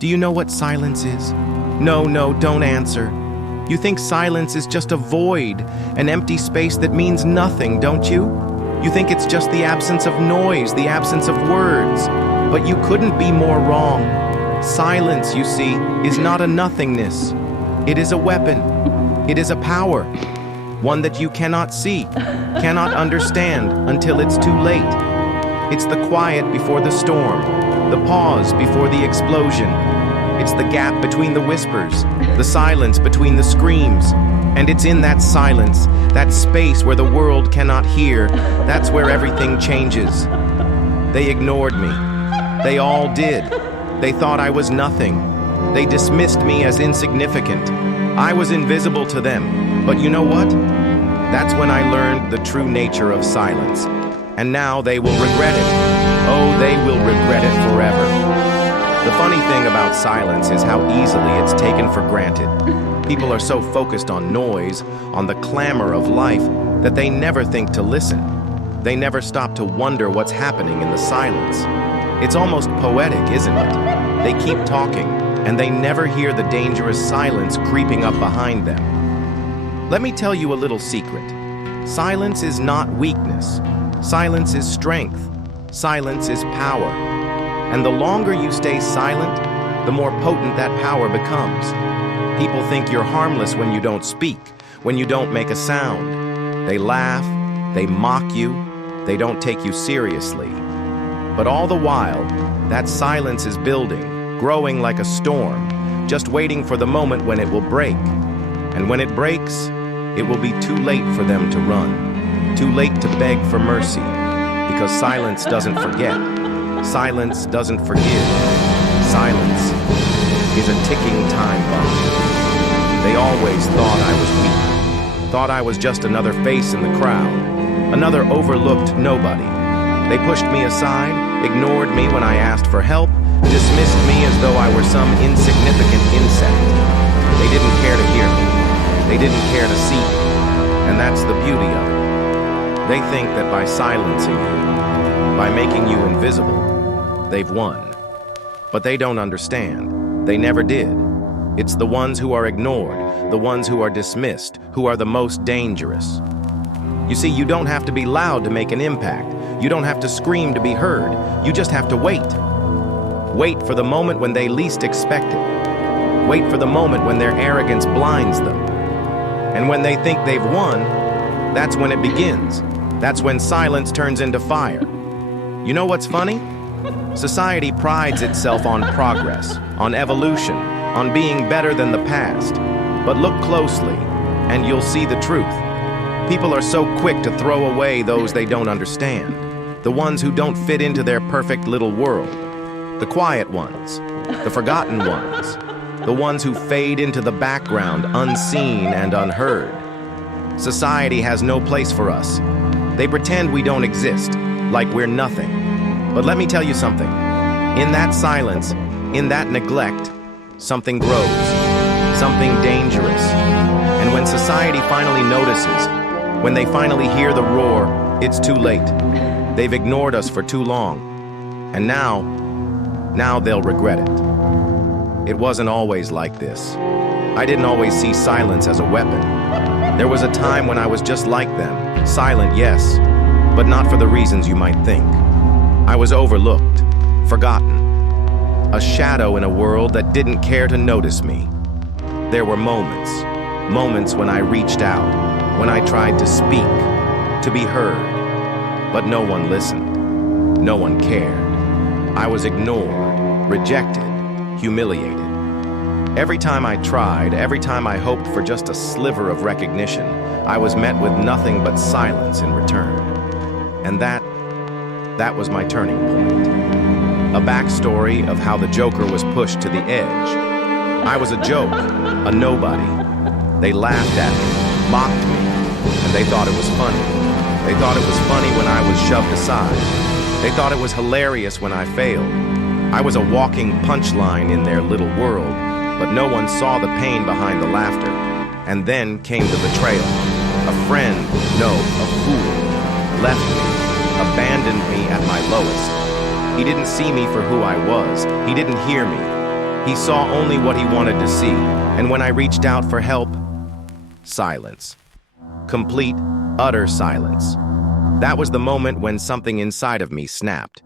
Do you know what silence is? No, no, don't answer. You think silence is just a void, an empty space that means nothing, don't you? You think it's just the absence of noise, the absence of words. But you couldn't be more wrong. Silence, you see, is not a nothingness. It is a weapon. It is a power. One that you cannot see, cannot understand until it's too late. It's the quiet before the storm, the pause before the explosion. It's the gap between the whispers, the silence between the screams. And it's in that silence, that space where the world cannot hear, that's where everything changes. They ignored me. They all did. They thought I was nothing. They dismissed me as insignificant. I was invisible to them. But you know what? That's when I learned the true nature of silence. And now they will regret it. Oh, they will regret it forever. The funny thing about silence is how easily it's taken for granted. People are so focused on noise, on the clamor of life, that they never think to listen. They never stop to wonder what's happening in the silence. It's almost poetic, isn't it? They keep talking, and they never hear the dangerous silence creeping up behind them. Let me tell you a little secret. Silence is not weakness. Silence is strength. Silence is power. And the longer you stay silent, the more potent that power becomes. People think you're harmless when you don't speak, when you don't make a sound. They laugh, they mock you, they don't take you seriously. But all the while, that silence is building, growing like a storm, just waiting for the moment when it will break. And when it breaks, it will be too late for them to run, too late to beg for mercy, because silence doesn't forget. Silence doesn't forgive. Silence is a ticking time bomb. They always thought I was weak, thought I was just another face in the crowd, another overlooked nobody. They pushed me aside, ignored me when I asked for help, dismissed me as though I were some insignificant insect. They didn't care to hear me. They didn't care to see me. And that's the beauty of it. They think that by silencing you, by making you invisible, they've won. But they don't understand. They never did. It's the ones who are ignored, the ones who are dismissed, who are the most dangerous. You see, you don't have to be loud to make an impact. You don't have to scream to be heard. You just have to wait. Wait for the moment when they least expect it. Wait for the moment when their arrogance blinds them. And when they think they've won, that's when it begins. That's when silence turns into fire. You know what's funny? Society prides itself on progress, on evolution, on being better than the past. But look closely, and you'll see the truth. People are so quick to throw away those they don't understand, the ones who don't fit into their perfect little world, the quiet ones, the forgotten ones, the ones who fade into the background, unseen and unheard. Society has no place for us. They pretend we don't exist, like we're nothing. But let me tell you something. In that silence, in that neglect, something grows, something dangerous. And when society finally notices, when they finally hear the roar, it's too late. They've ignored us for too long. And now they'll regret it. It wasn't always like this. I didn't always see silence as a weapon. There was a time when I was just like them, silent, yes, but not for the reasons you might think. I was overlooked, forgotten, a shadow in a world that didn't care to notice me. There were moments when I reached out, when I tried to speak, to be heard, but no one listened, no one cared. I was ignored, rejected, humiliated. Every time I tried, every time I hoped for just a sliver of recognition, I was met with nothing but silence in return. And that was my turning point. A backstory of how the Joker was pushed to the edge. I was a joke, a nobody. They laughed at me, mocked me, and they thought it was funny. They thought it was funny when I was shoved aside. They thought it was hilarious when I failed. I was a walking punchline in their little world, but no one saw the pain behind the laughter. And then came the betrayal. A friend, no, a fool, left me, abandoned me at my lowest. He didn't see me for who I was. He didn't hear me. He saw only what he wanted to see, and when I reached out for help, silence. Complete, utter silence. That was the moment when something inside of me snapped.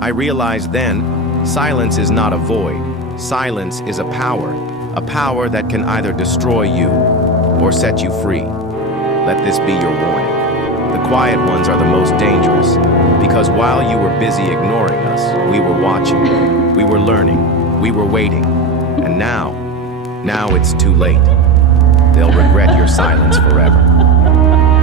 I realized then, silence is not a void. Silence is a power that can either destroy you or set you free. Let this be your warning. The quiet ones are the most dangerous, because while you were busy ignoring us, we were watching, we were learning, we were waiting, and now it's too late. They'll regret your silence forever.